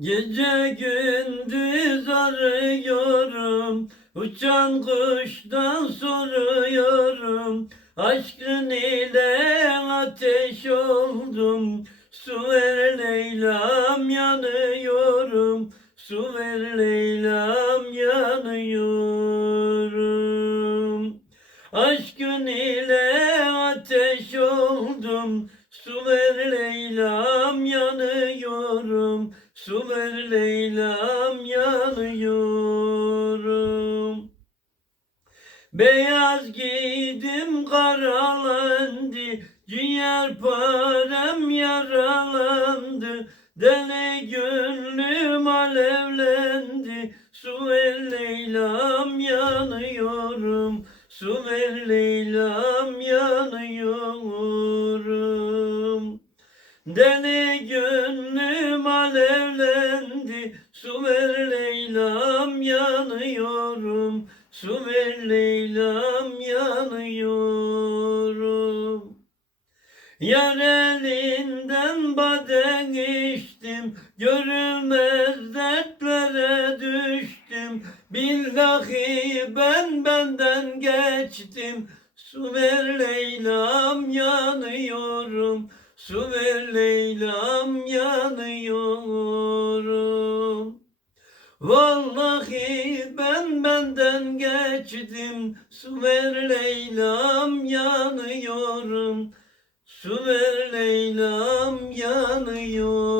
Gece gündüz arıyorum Uçan kuştan soruyorum. Aşkın ile ateş oldum Su ver Leyla'm yanıyorum. Su ver Leyla'm yanıyorum. Aşkın ile ateş oldum Su ver Leyla'm yanıyorum. Su ver Leyla'm yanıyorum. Beyaz giydim karalandı. Ciğer parem yaralandı. Deli gönlüm alevlendi. Su ver Leyla'm yanıyorum. Su ver Leyla'm Deli gönlüm alevlendi Su ver Leyla'm yanıyorum. Su ver Leyla'm yanıyorum. Yar elinden baden içtim Görülmez dertlere düştüm. Billahi ben benden geçtim Su ver Leyla'm yanıyorum Su ver Leyla'm yanıyorum. Vallahi ben benden geçtim. Su ver Leyla'm yanıyorum. Su ver Leyla'm yanıyorum